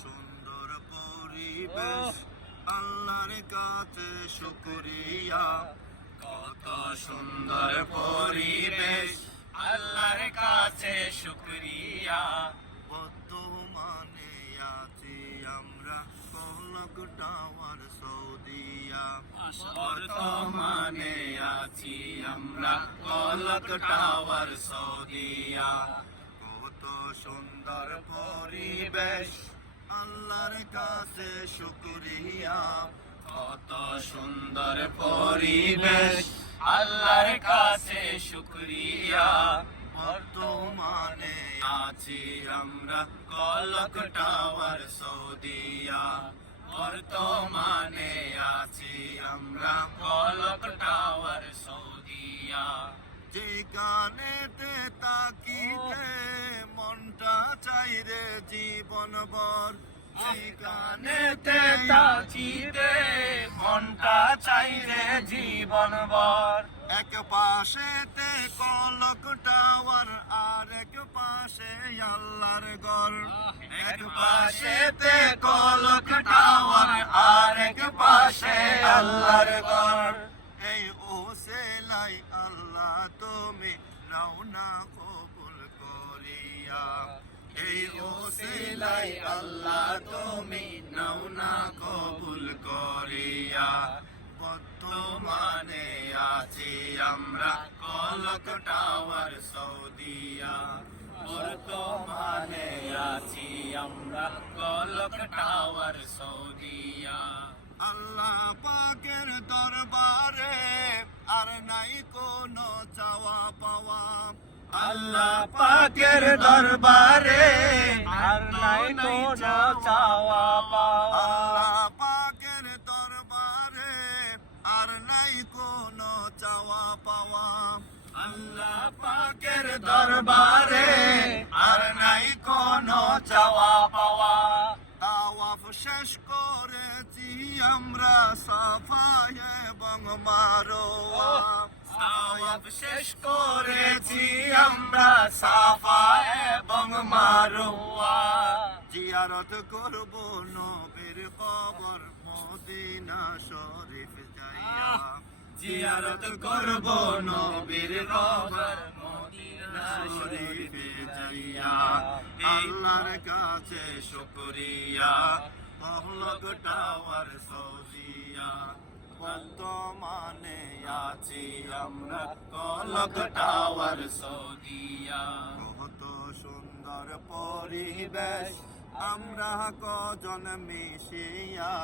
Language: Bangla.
সুন্দর পরিবেশ আল্লাহর কাছে শুকরিয়া। কত সুন্দর পরিবেশ আল্লাহর কাছে শুকরিয়া। বর্তমানে আছি আমরা কলক টাওয়ার সৌদিয়া। বর্তমানে আছি আমরা কলক টাওয়ার সৌদিয়া। কত সুন্দর পরিবেশ আল্লাহর কাছে শুকরিয়া। কত সুন্দর পরিবেশ আল্লাহর কাছে শুকরিয়া। বর্তমানে আছি আমরা কলক টাওয়ার সৌদিয়া। বর্তমানে আছি আমরা কলক টাওয়ার সৌদিয়া। যেখানেতে তাকিতে মনটা চাইরে জীবন ভর। যেখানেতে তাকিতে মনটা চাইরে জীবন ভর। এক পাশেতে কলক টাওয়ার আর এক পাশে আল্লাহর ঘর। এক পাশেতে কলক টাওয়ার আর এক পাশে আল্লাহর ঘর। এই ওসিলাই আল্লাহ তুমি নাও না কবুল করিয়া। এই ওসিলাই আল্লাহ তুমি নাও না কবুল করিয়া। বর্তমানে আছি আমরা কলক টাওয়ার সৌদিয়া। বর্তমানে আছি আমরা কলক টাওয়ার সৌদিয়া। আল্লাহ পাকের দরবারে আর নাই কোনো চাওয়া পাওয়া। আল্লাহ পাকের দরবারে আর নাই কোনো চাওয়া পাওয়া। আল্লাহ পাকের দরবারে আর নাই কোনো চাওয়া পাওয়া। আল্লাহ পাকের দরবারে আর নাই কোনো চাওয়া পাওয়া। তাওয়াফ শেষ করেছি আমরা সাফা এবং মারওয়া। তাওয়াফ শেষ করেছি আমরা সাফা এবং মারওয়া। জিয়ারত করব নবীর কবর মদিনা শরীফ যাইয়া। জিয়ারত করব নবীর কবর মদিনা শরীফ যাইয়া। আল্লাহর কাছে শুকরিয়া কলক টাওয়ার সৌদিয়া। বর্তমানে আছি আমরা কলক টাওয়ার সৌদিয়া। কত সুন্দর পরিবেশ আমরা কজন মিশিয়া।